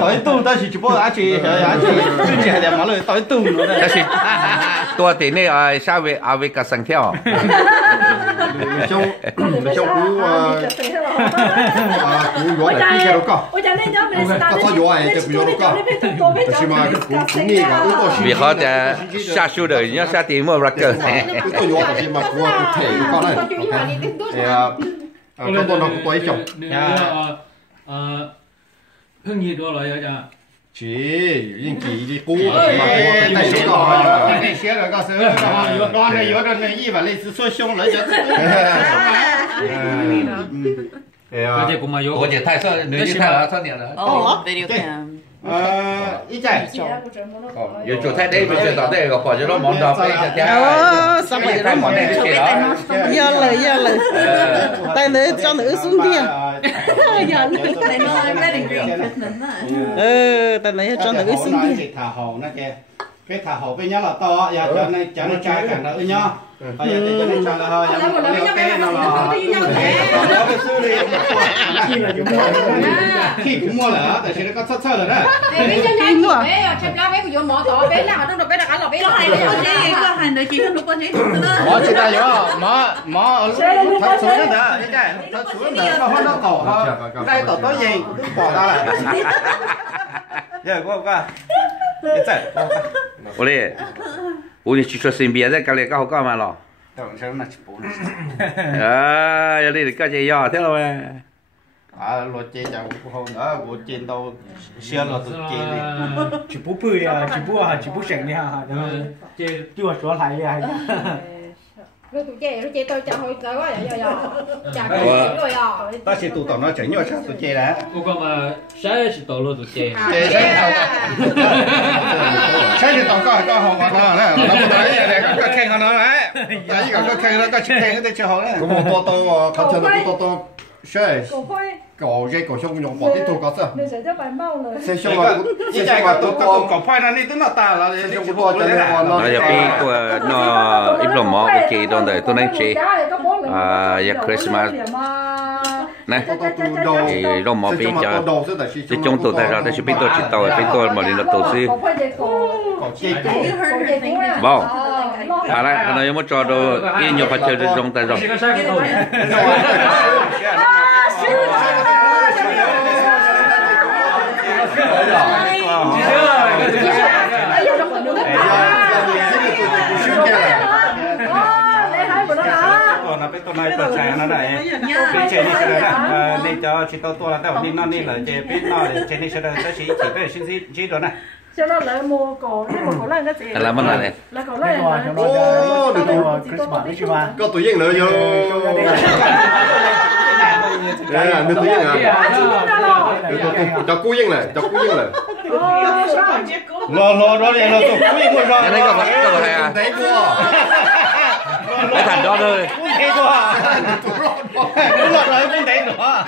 tới tu ta chỉ bố á chị trẻ đẹp mà lời tới tu nữa đấy. Tua tiền này sao về cả sang theo. Trong cú cú gió này kia đâu cả. Có sao gió này thì gió đâu cả. Chỉ mà cái cú nghe cả cú to. Vì họจะ下手的人家下点么 rocker. Cú to gió thì mà cú thể có này. Thì con nó cũng tối chồng. hương nhiệt đó là gì chỉ yên kỳ đi cú mà cú cái này xé rồi cái xé rồi có sữa rồi con này vô trên này gì mà lấy số xông lại cho có thể cũng mà vô có thể thay sao nếu như thay là sao nhỉ Ồ, video cam. ít chạy giờ chủ thay đây bây giờ tao đây có bỏ cho nó món đó bây giờ theo Sao vậy đó món này cái đó giờ lời tay nữa cho nữ xuống kia giờ They know I'm wedding ring Christmas mà. tay nữa cho nữ xuống kia thả hậu nó kìa cái thả hậu với nhau là to giờ cho nên trai cả nữ nhau bây giờ cho nên trai là hơi khi cũng mua lỡ tại vì nó có sơ rồi đó Bé cho bé chăm lá bé của mỏ tỏ bé làm trong đó bé đặt ăn lò bé này có hành được chị không có thấy được nữa. mỏ chị ta vô mỏ thật xuống đó đấy trai thật xuống đó nó cổ đây tổ có gì cũng bỏ ra lại giờ có 올해 우리 주초 신비에 갈래 가고 가만 로. 아, 여기까지 야, thế rồi. Luật chơi chẳng cũng không nữa, luật chơi đâu xưa là luật chơi đi. chỉ bố sành nha, chưa số lại à. Rồi tụi chị tôi chào hồi tới quá vậy giờ. Chào rồi à. Ta chỉ tụ tập nó chỉnh nhau sao tụi chơi đã. cô có mà sẽ tổ luôn tụi chơiใช่thì tổng có hồng ngọt nè, nó một cái này có khen nó đấy, đấy có khen nó có khen cái chơi hồng đấy. Có một toเขาเชิญเราtoใช่cổ dây cổ sông dùng bỏ tiếp tục có sao? Mình sẽ cho bài mau rồi. Xe sông là chỉ chạy cả tổ cổ phai nó đi tính là ta là xe sông của tôi đấy. Nó giờ cái của nó ít lòng máu của chị trong đời tôi đang chị giờ Christmas này thì lòng máu bị cho thì trong tổ thay ra thì biết tôi chỉ tàu biết tôi mà đi là tổ sư vâng à đấy nó giống một trò đồ yên nhiều phải chơi trong tay rồi nó biết tôi nói tôi chạy nó đấy, biết chơi đi chơi đấy, nên cho chỉ tôi là tao đi nó đi là chơi biết nó để chơi đi chơi đấy, tôi chỉ biết xin gì đó này. Cho nó lại mua cổ là cái gì? là món này. Là cổ là. Ô, được rồi, Christmas đấy chứ mà. Có tuổi yên nữa vô. Đây là tuổi yên à? Cho cú yên này, cho cú yên này. Lo đây là tổ cú yên rồi. Cái này có hay à? Đấy qua. Cái thằng đó thôi. Cú yên qua. Cú lọt rồi cũng đấy nữa.